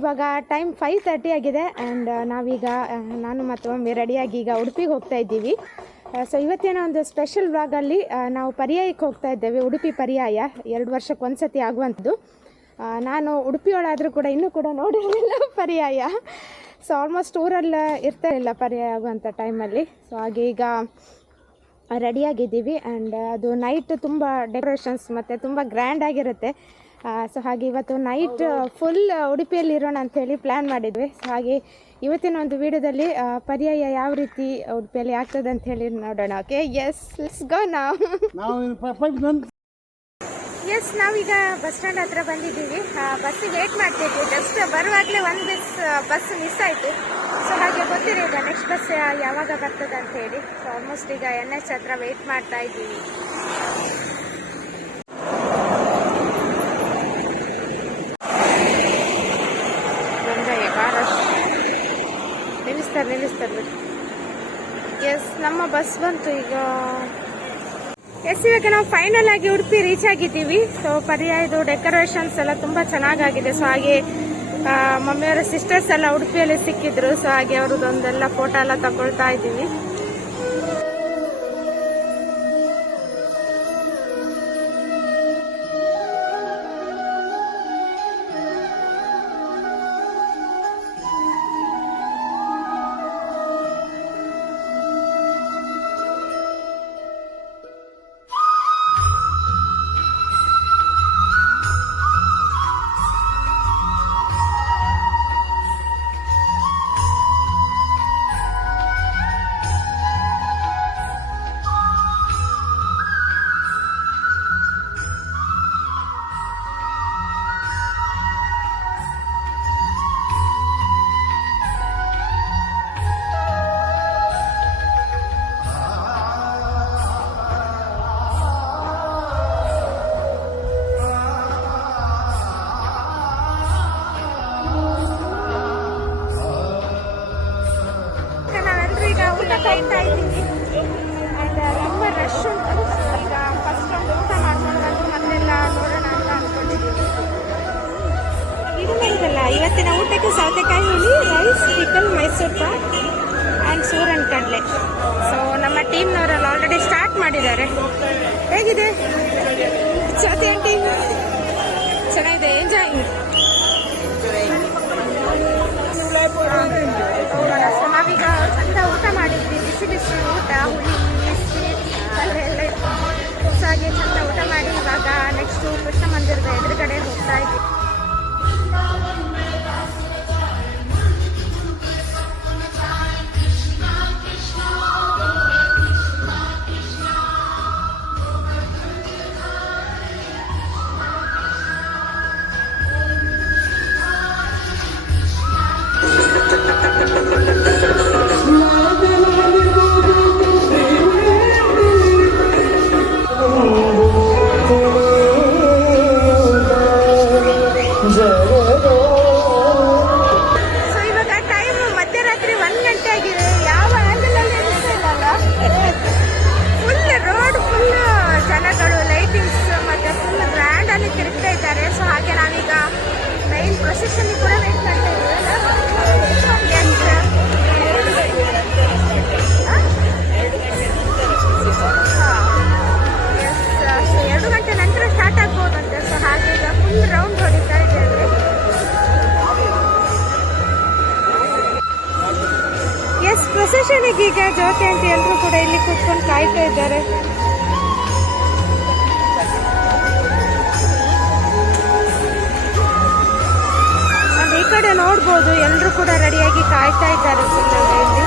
ಇವಾಗ ಟೈಮ್ 5:30 ಆಗಿದೆ ಆ್ಯಂಡ್ ನಾವೀಗ ನಾನು ಮತ್ತು ಮಮ್ಮಿ ರೆಡಿಯಾಗಿ ಈಗ ಉಡುಪಿಗೆ ಹೋಗ್ತಾ ಇದ್ದೀವಿ. ಸೊ ಇವತ್ತಿನ ಒಂದು ಸ್ಪೆಷಲ್ ವ್ಲಾಗಲ್ಲಿ ನಾವು ಪರ್ಯಾಯಕ್ಕೆ ಹೋಗ್ತಾ ಇದ್ದೇವೆ. ಉಡುಪಿ ಪರ್ಯಾಯ 2 ವರ್ಷಕ್ಕೆ ಒಂದು ಸತಿ ಆಗುವಂಥದ್ದು. ನಾನು ಉಡುಪಿಯೊಳಾದರೂ ಕೂಡ ಇನ್ನೂ ಕೂಡ ನೋಡಿರಲಿಲ್ಲ ಪರ್ಯಾಯ. ಸೊ ಆಲ್ಮೋಸ್ಟ್ ಊರಲ್ಲಿ ಇರ್ತಾ ಇಲ್ಲ ಪರ್ಯಾಯ ಆಗುವಂಥ ಟೈಮಲ್ಲಿ. ಸೊ ಹಾಗೆ ಈಗ ರೆಡಿಯಾಗಿದ್ದೀವಿ ಆ್ಯಂಡ್ ಅದು ನೈಟ್ ತುಂಬ ಡೆಕೋರೇಷನ್ಸ್ ಮತ್ತು ತುಂಬ ಗ್ರ್ಯಾಂಡಾಗಿರುತ್ತೆ. ಸೊ ಹಾಗೆ ಇವತ್ತು ನೈಟ್ ಫುಲ್ ಉಡುಪಿಯಲ್ಲಿ ಇರೋಣ ಅಂಥೇಳಿ ಪ್ಲ್ಯಾನ್ ಮಾಡಿದ್ವಿ. ಸೊ ಹಾಗೆ ಇವತ್ತಿನ ಒಂದು ವಿಡಿಯೋದಲ್ಲಿ ಪರ್ಯಾಯ ಯಾವ ರೀತಿ ಉಡುಪಿಯಲ್ಲಿ ಆಗ್ತದೆ ಅಂತ ಹೇಳಿ ನೋಡೋಣ. ಓಕೆ, ಎಸ್ ಲೆಟ್ಸ್ ಗೋ ನಾವು. ಎಸ್ ನಾವೀಗ ಬಸ್ ಸ್ಟ್ಯಾಂಡ್ ಹತ್ರ ಬಂದಿದ್ದೀವಿ. ಬಸ್ಸಿಗೆ ವೇಟ್ ಮಾಡ್ತಿದ್ವಿ. ಜಸ್ಟ್ ಬರುವಾಗಲೇ ಒಂದು ಬಸ್ ಮಿಸ್ ಆಯಿತು. ಸೊ ಹಾಗೆ ಗೊತ್ತಿದೆ ಈಗ ನೆಕ್ಸ್ಟ್ ಬಸ್ ಯಾವಾಗ ಬರ್ತದೆ ಅಂತ ಹೇಳಿ. ಸೊ ಆಲ್ಮೋಸ್ಟ್ ಈಗ NH ಹತ್ರ ವೇಟ್ ಮಾಡ್ತಾ ಇದ್ದೀವಿ. ನಿಲ್ಲಿಸ್ತಾರೆ. ಎಸ್ ನಮ್ಮ ಬಸ್ ಬಂತು ಈಗ. ಎಸ್ ಇವಾಗ ನಾವು ಫೈನಲ್ ಆಗಿ ಉಡುಪಿ ರೀಚ್ ಆಗಿದ್ದೀವಿ. ಸೊ ಪರ್ಯಾಯದು ಡೆಕೋರೇಷನ್ಸ್ ಎಲ್ಲ ತುಂಬ ಚೆನ್ನಾಗಾಗಿದೆ. ಸೊ ಹಾಗೆ ಮಮ್ಮಿಯವರ ಸಿಸ್ಟರ್ಸ್ ಎಲ್ಲ ಉಡುಪಿಯಲ್ಲಿ ಸಿಕ್ಕಿದ್ರು. ಸೊ ಹಾಗೆ ಅವ್ರದ್ದೊಂದೆಲ್ಲ ಫೋಟೋ ಎಲ್ಲ ತಗೊಳ್ತಾ ಇದ್ದೀವಿ. ಕಾಯ್ತಾ ಇದ್ದೀವಿ ಆ್ಯಂಡ್ ತುಂಬ ರಶ್ ಉಂಟು. ಈಗ ಫಸ್ಟ್ ಒಂದು ಊಟ ಮಾಡ್ಕೊಂಡು ಬಂದು ಮತ್ತೆಲ್ಲ ನೋಡೋಣ ಅಂತ ಅಂದ್ಕೊಂಡಿದ್ದೀವಿ. ಇದು ಮಾಡಿದಲ್ಲ ಇವತ್ತಿನ ಊಟಕ್ಕೆ ಸೌತೆಕಾಯಿ ಹುಳಿ, rice, pickle, Mysore pak and ಸೂರನ್ ಕಡಲೆ. ಸೊ ನಮ್ಮ ಟೀಮ್ನವರೆಲ್ಲ ಆಲ್ರೆಡಿ ಸ್ಟಾರ್ಟ್ ಮಾಡಿದ್ದಾರೆ. ಹೇಗಿದೆ ಜ್ಯೋತಿ ಆಂಟಿ? ಚೆನ್ನಾಗಿದೆ, ಎಂಜಾಯಿಂಗ್. ಸೊ ನಾವೀಗ ಚಂದ ಊಟ ಮಾಡಿದ್ವಿ. ಬಿಸಿ ಬಿಸಿ ಊಟ, ಹುಳಿ, ಸ್ವೀಟ್ ಪಲ್ಯ ಎಲ್ಲ ಇತ್ತು. ಸೊ ಹಾಗೆ ಚಂದ ಊಟ ಮಾಡಿ ಇವಾಗ ನೆಕ್ಸ್ಟು ಕೃಷ್ಣ ಮಂದಿರದ ಎದುರುಗಡೆ ಹೋಗ್ತಾ ಇದ್ವಿ. ಪ್ರೊಸೆಷನ್ಗೆ ಕೂಡ ವೇಟ್ ಮಾಡ್ತಾ ಇದ್ದೀವಿ. ಎಸ್, ಸೊ 2 ಗಂಟೆ ನಂತರ ಸ್ಟಾರ್ಟ್ ಆಗ್ಬೋದಂತೆ. ಸೊ ಹಾಗೆ ಈಗ ಫುಲ್ ರೌಂಡ್ ಹೊಡಿತಾ ಇದ್ದೇವೆ. ಎಸ್, ಪ್ರೊಸೆಷನ್ಗೆ ಈಗ ಜ್ಯೋತಿ ಆಂಟಿ ಎಲ್ಲರೂ ಕೂಡ ಇಲ್ಲಿ ಕೂತ್ಕೊಂಡು ಕಾಯ್ತಾ ಇದ್ದಾರೆ. ಈ ಕಡೆ ನೋಡ್ಬೋದು ಎಲ್ಲರೂ ಕೂಡ ರೆಡಿಯಾಗಿ ಕಾಯ್ತಾ ಇದ್ದಾರೆ ಇಲ್ಲಿ.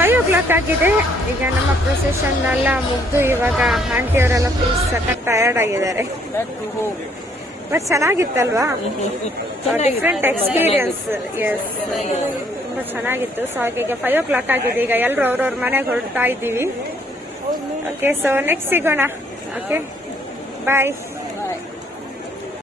5 o'clock ಆಗಿದೆ. ಈಗ ನಮ್ಮ ಪ್ರೊಸೆಷನ್ ಎಲ್ಲ ಮುಗ್ದು ಇವಾಗ ಆಂಟಿಯವರೆಲ್ಲ ಫುಲ್ ಸಖತ್ ಟಯರ್ಡ್ ಆಗಿದ್ದಾರೆ. ಬಟ್ ಚೆನ್ನಾಗಿತ್ತಲ್ವಾ? Different experience. ಎಸ್, ತುಂಬಾ ಚೆನ್ನಾಗಿತ್ತು. ಸೊ ಈಗ 5 o'clock ಆಗಿದೆ. ಈಗ ಎಲ್ಲರೂ ಅವ್ರವ್ರ ಮನೆಗೆ ಹೊರಡ್ತಾ ಇದ್ದೀವಿ. ಓಕೆ, ಸೊ ನೆಕ್ಸ್ಟ್ ಸಿಗೋಣ. ಓಕೆ, ಬಾಯ್.